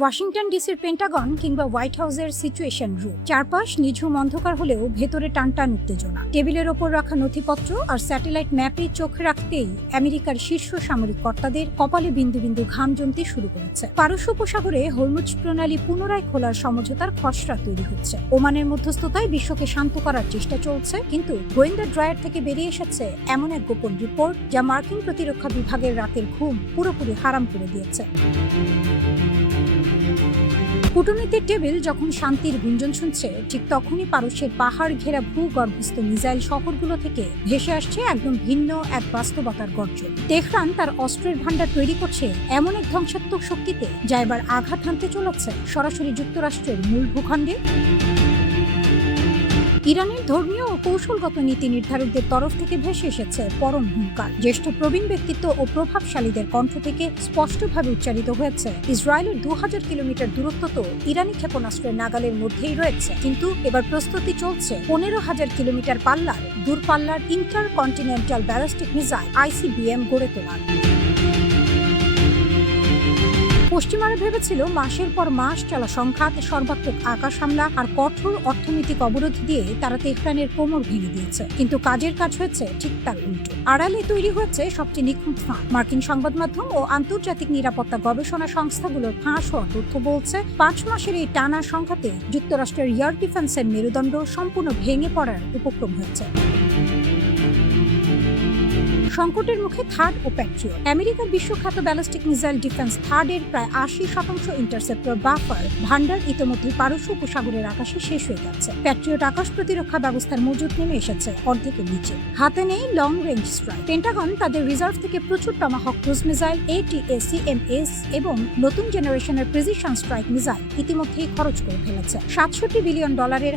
Washington ডিসির Pentagon কিংবা white হাউসের সিচুয়েশন রুম। চারপাশ নিঝুম অন্ধকার হলেও ভেতরে টানটান উত্তেজনা। টেবিলের ওপর রাখা নথিপত্র আর স্যাটেলাইট ম্যাপে চোখ রাখতেই আমেরিকার শীর্ষ সামরিক কর্তাদের কপালে বিন্দু বিন্দু ঘাম জমতে শুরু করেছে। পারস্য উপসাগরে হরমুজ প্রণালী পুনরায় খোলার সমঝোতার খসড়া তৈরি হচ্ছে। ওমানের মধ্যস্থতায় বিশ্বকে শান্ত করার চেষ্টা চলছে, কিন্তু গোয়েন্দা ড্রয়ার থেকে বেরিয়ে এসেছে এমন এক গোপন রিপোর্ট যা মার্কিন প্রতিরক্ষা বিভাগের রাতের ঘুম পুরোপুরি হারাম করে দিয়েছে। কূটনীতির টেবিল যখন শান্তির গুঞ্জন শুনছে, ঠিক তখনই পারস্যের পাহাড় ঘেরা ভূগর্ভস্থ মিসাইল শহরগুলো থেকে ভেসে আসছে একদম ভিন্ন এক বাস্তবতার গর্জন। তেহরান তার অস্ত্রের ভান্ডার তৈরি করছে এমন এক ধ্বংসাত্মক শক্তিতে যা এবার আঘাত হানতে চলেছে সরাসরি যুক্তরাষ্ট্রের মূল ভূখণ্ডে। ইরানের ধর্মীয় ও কৌশলগত নীতি নির্ধারকদের তরফ থেকে ভেসে এসেছে পরম হুঙ্কার। জ্যেষ্ঠ প্রবীণ ব্যক্তিত্ব ও প্রভাবশালীদের কণ্ঠ থেকে স্পষ্টভাবে উচ্চারিত হয়েছে, ইসরায়েলের 2000 কিলোমিটার দূরত্ব তো ইরানি ক্ষেপণাস্ত্রের নাগালের মধ্যেই রয়েছে, কিন্তু এবার প্রস্তুতি চলছে 15,000 কিলোমিটার পাল্লার দূরপাল্লার ইন্টারকন্টিনেন্টাল ব্যালিস্টিক মিসাইল ICBM গড়ে তোলার। পশ্চিমারা ভেবেছিল মাসের পর মাস চলা সংঘাত, সর্বাত্মক আকাশ হামলা আর কঠোর অর্থনৈতিক অবরোধ দিয়ে তারা তেহরানের কোমর ভেঙে দিয়েছে, কিন্তু কাজের কাজ হয়েছে ঠিক তার উল্টো। আড়ালে তৈরি হয়েছে সবচেয়ে নিখুঁত ফাঁদ। মার্কিন সংবাদ মাধ্যম ও আন্তর্জাতিক নিরাপত্তা গবেষণা সংস্থাগুলোর ফাঁস হওয়া তথ্য বলছে 5 মাসের এই টানা সংঘাতে যুক্তরাষ্ট্রের এয়ার ডিফেন্সের মেরুদণ্ড সম্পূর্ণ ভেঙে পড়ার উপক্রম হয়েছে। সংকটের মুখে থার্ড ও প্যাট্রিয়ট। আমেরিকার বিশ্বখ্যাত ব্যালিস্টিক মিসাইল ডিফেন্স থার্ডের প্রায় 80% ইন্টারসেপ্টর বাফার ভান্ডার ইতিমধ্যে পারস্য উপসাগরের আকাশে শেষ হয়ে যাচ্ছে। প্যাট্রিয়ট আকাশ প্রতিরক্ষা ব্যবস্থার মজুত নেমে এসেছে অর্ধেকের নিচে। হাতে নেই লং রেঞ্জ স্ট্রাইক। পেন্টাগন তাদের রিজার্ভ থেকে প্রচুর টমাহক ক্রুজ মিসাইল, ATACMS এবং নতুন জেনারেশনের প্রিসিশন স্ট্রাইক মিসাইল ইতিমধ্যেই খরচ করে ফেলেছে। $67 বিলিয়ন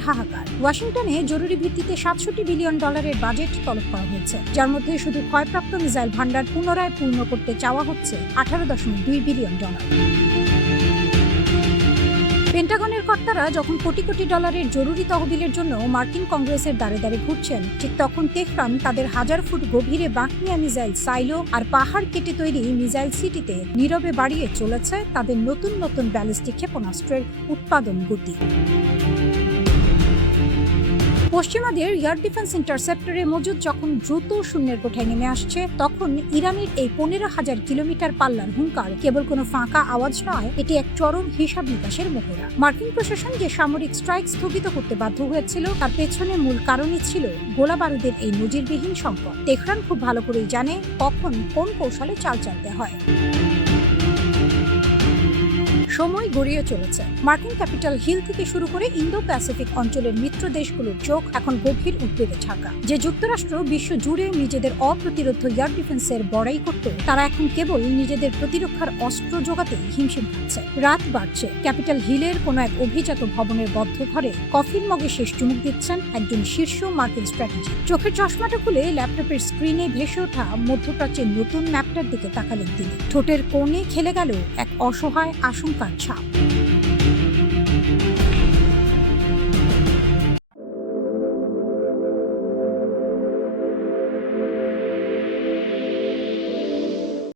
হাহাকার। ওয়াশিংটনে জরুরি ভিত্তিতে $67 বিলিয়ন বাজেট তলব করা হয়েছে, যার মধ্যে শুধু ক্ষয়প্রাপ্ত মিসাইল ভান্ডার পুনরায় পূর্ণ করতে চাওয়া হচ্ছে $18.2 বিলিয়ন। পেন্টাগনের কর্তারা যখন কোটি কোটি ডলারের জরুরি তহবিলের জন্য মার্কিন কংগ্রেসের দ্বারে দ্বারে ঘুরছেন, ঠিক তখন তেহরান তাদের 1000 ফুট গভীরে বাঁকনিয়া মিসাইল সাইলো আর পাহাড় কেটে তৈরি মিসাইল সিটিতে নীরবে বাড়িয়ে চলেছে তাদের নতুন নতুন ব্যালিস্টিক ক্ষেপণাস্ত্রের উৎপাদন গতি। পশ্চিমাদের এয়ার ডিফেন্স ইন্টারসেপ্টরের মজুদ যখন দ্রুত শূন্যের কোঠায় নেমে আসছে, তখন ইরানের এই 15,000 কিলোমিটার পাল্লার হুঙ্কার কেবল কোনো ফাঁকা আওয়াজ নয়, এটি এক চরম হিসাব নিকাশের মোহরা। মার্কিন প্রশাসন যে সামরিক স্ট্রাইক স্থগিত করতে বাধ্য হয়েছিল, তার পেছনে মূল কারণই ছিল গোলা বারুদের এই নজিরবিহীন সংকট। তেহরান খুব ভালো করেই জানে কখন কোন কৌশলে চাল চালতে হয়। সময় গড়িয়ে চলেছে। মার্কিন ক্যাপিটাল হিল থেকে শুরু করে ইন্দো প্যাসিফিক অঞ্চলের মিত্র দেশগুলোর চোখ এখন গভীর উদ্বেগে ঢাকা। যে যুক্তরাষ্ট্র বিশ্ব জুড়ে নিজেদের অপ্রতিরোধ্য এয়ার ডিফেন্সের বড়াই করত, তারা এখন কেবল নিজেদের প্রতিরক্ষার অস্ত্র জোগাতে হিমশিম খাচ্ছে। রাত বাড়ছে। ক্যাপিটাল হিলের কোনো এক অভিজাত ভবনের বদ্ধ ঘরে কফির মগে শেষ চুমুক দিচ্ছেন একজন শীর্ষ মার্কিন স্ট্র্যাটেজি। চোখের চশমাটা খুলে ল্যাপটপের স্ক্রিনে ভেসে ওঠা মধ্যপ্রাচ্যের নতুন ম্যাপটার দিকে তাকালেন তিনি। ঠোঁটের কোণে খেলে গেল এক অসহায় আশঙ্কার ছাপ।